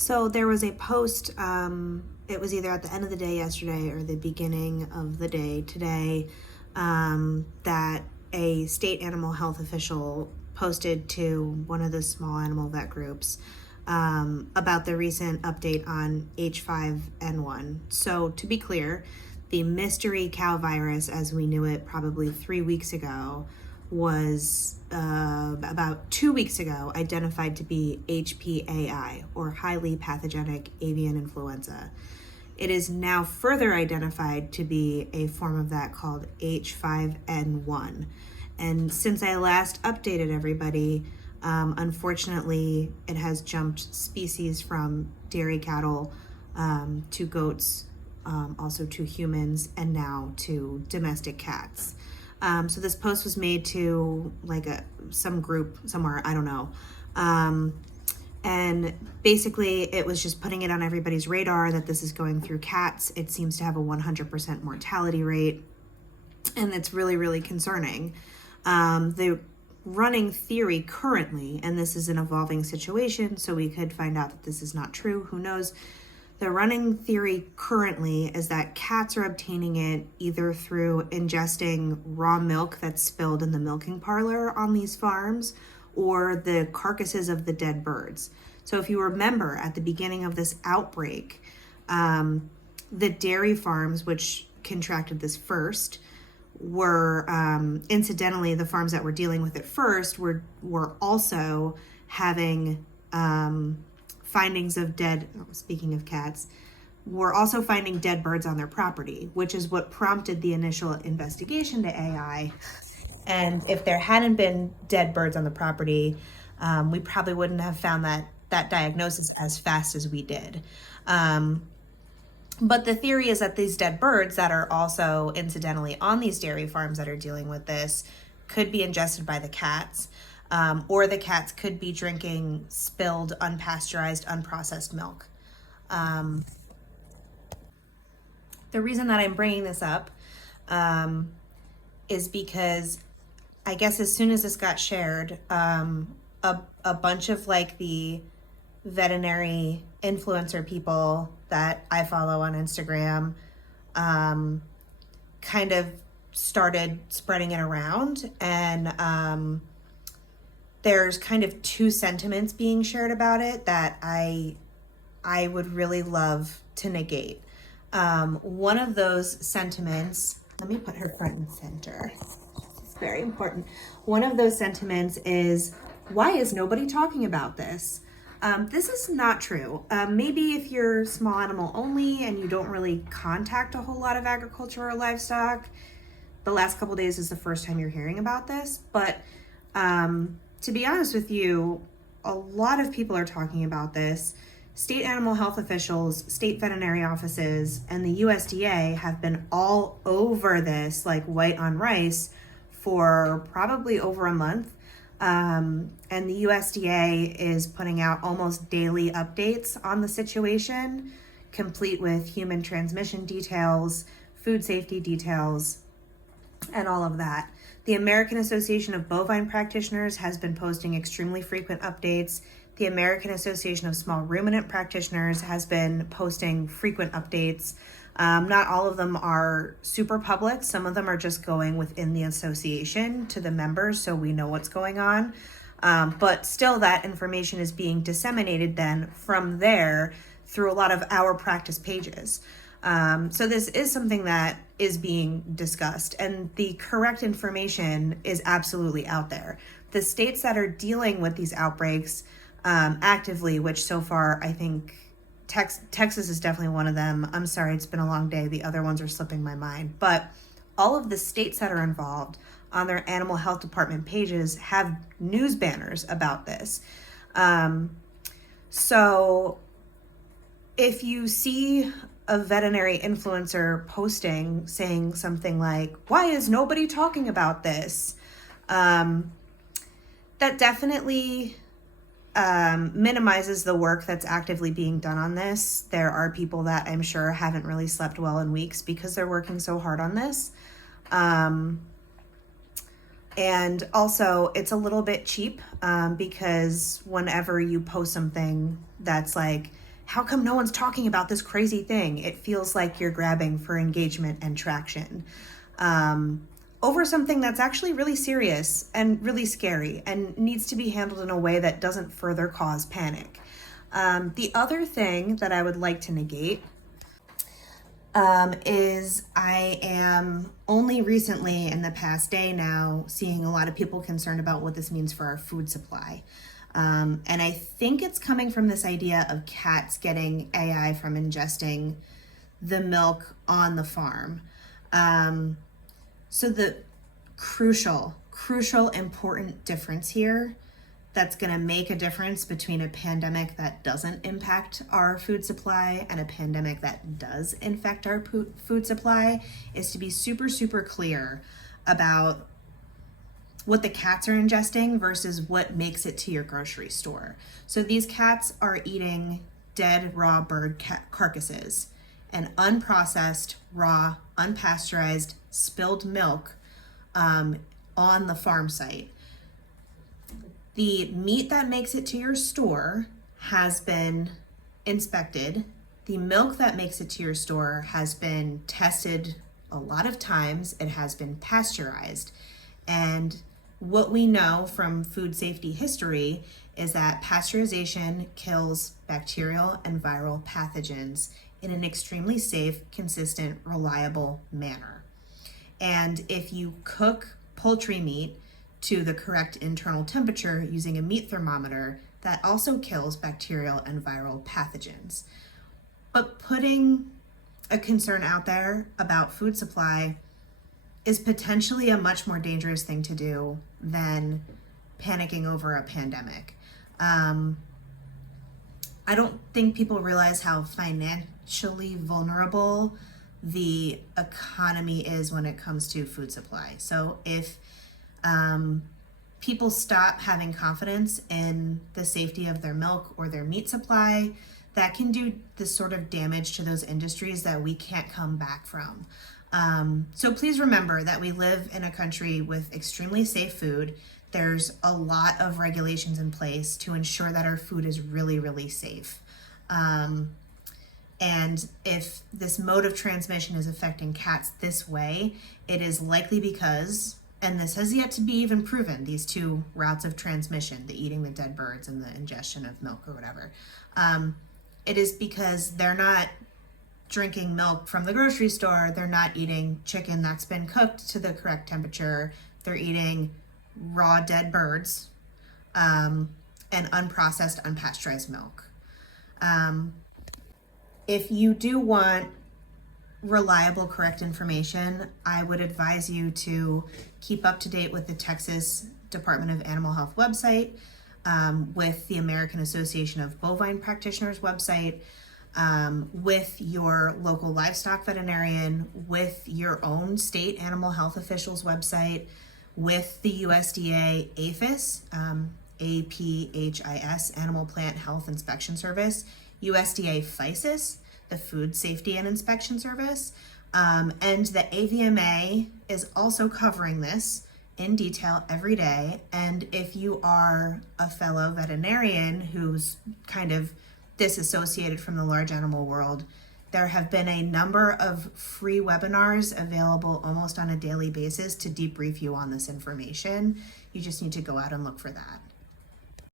So there was a post, it was either at the end of the day yesterday or the beginning of the day today, that a state animal health official posted to one of the small animal vet groups about the recent update on H5N1. So to be clear, the mystery cow virus, as we knew it probably 3 weeks ago, was about 2 weeks ago identified to be HPAI, or highly pathogenic avian influenza. It is now further identified to be a form of that called H5N1. And since I last updated everybody, unfortunately, it has jumped species from dairy cattle to goats, also to humans, and now to domestic cats. So this post was made to some group somewhere, I don't know. And basically it was just putting it on everybody's radar that this is going through cats. It seems to have a 100% mortality rate, and it's really, really concerning. The running theory currently, and this is an evolving situation, so we could find out that this is not true, who knows. The running theory currently is that cats are obtaining it either through ingesting raw milk that's spilled in the milking parlor on these farms, or the carcasses of the dead birds. So if you remember at the beginning of this outbreak, the dairy farms which contracted this first were, incidentally, the farms that were dealing with it first were also having findings of speaking of cats, we're also finding dead birds on their property, which is what prompted the initial investigation to AI. And if there hadn't been dead birds on the property, we probably wouldn't have found that diagnosis as fast as we did. But the theory is that these dead birds that are also incidentally on these dairy farms that are dealing with this could be ingested by the cats. Or the cats could be drinking spilled, unpasteurized, unprocessed milk. The reason that I'm bringing this up is because I guess as soon as this got shared, a bunch of the veterinary influencer people that I follow on Instagram kind of started spreading it around, and there's kind of two sentiments being shared about it that I would really love to negate. One of those sentiments, let me put her front and center. It's very important. One of those sentiments is, why is nobody talking about this? This is not true. Maybe if you're small animal only and you don't really contact a whole lot of agriculture or livestock, the last couple days is the first time you're hearing about this. But to be honest with you, a lot of people are talking about this. State animal health officials, state veterinary offices, and the USDA have been all over this like white on rice for probably over a month. And the USDA is putting out almost daily updates on the situation, complete with human transmission details, food safety details, and all of that. The American Association of Bovine Practitioners has been posting extremely frequent updates. The American Association of Small Ruminant Practitioners has been posting frequent updates. Not all of them are super public. Some of them are just going within the association to the members so we know what's going on. But still, that information is being disseminated then from there through a lot of our practice pages. So this is something that is being discussed, and the correct information is absolutely out there. The states that are dealing with these outbreaks actively, which so far I think Texas is definitely one of them. I'm sorry, it's been a long day. The other ones are slipping my mind. But all of the states that are involved on their animal health department pages have news banners about this. So if you see a veterinary influencer posting saying something like, why is nobody talking about this? That definitely minimizes the work that's actively being done on this. There are people that I'm sure haven't really slept well in weeks because they're working so hard on this. And also it's a little bit cheap because whenever you post something that's like, how come no one's talking about this crazy thing? It feels like you're grabbing for engagement and traction over something that's actually really serious and really scary and needs to be handled in a way that doesn't further cause panic. The other thing that I would like to negate is I am only recently, in the past day now, seeing a lot of people concerned about what this means for our food supply. And I think it's coming from this idea of cats getting AI from ingesting the milk on the farm. So the crucial, important difference here that's going to make a difference between a pandemic that doesn't impact our food supply and a pandemic that does infect our food supply is to be super clear about what the cats are ingesting versus what makes it to your grocery store. So these cats are eating dead raw bird carcasses and unprocessed, raw, unpasteurized, spilled milk on the farm site. The meat that makes it to your store has been inspected. The milk that makes it to your store has been tested a lot of times. It has been pasteurized. And what we know from food safety history is that pasteurization kills bacterial and viral pathogens in an extremely safe, consistent, reliable manner. And if you cook poultry meat to the correct internal temperature using a meat thermometer, that also kills bacterial and viral pathogens. But putting a concern out there about food supply is potentially a much more dangerous thing to do than panicking over a pandemic. I don't think people realize how financially vulnerable the economy is when it comes to food supply. So if people stop having confidence in the safety of their milk or their meat supply, that can do this sort of damage to those industries that we can't come back from. So please remember that we live in a country with extremely safe food. There's a lot of regulations in place to ensure that our food is really safe. And if this mode of transmission is affecting cats this way, it is likely because, and this has yet to be even proven, these two routes of transmission, the eating the dead birds and the ingestion of milk or whatever, it is because they're not drinking milk from the grocery store, they're not eating chicken that's been cooked to the correct temperature, they're eating raw dead birds and unprocessed, unpasteurized milk. If you do want reliable, correct information, I would advise you to keep up to date with the Texas Department of Animal Health website, with the American Association of Bovine Practitioners website, with your local livestock veterinarian, with your own state animal health officials website, with the USDA APHIS, APHIS, Animal Plant Health Inspection Service, USDA FICIS, the Food Safety and Inspection Service, and the AVMA is also covering this in detail every day. And if you are a fellow veterinarian who's kind of disassociated from the large animal world, there have been a number of free webinars available almost on a daily basis to debrief you on this information. You just need to go out and look for that.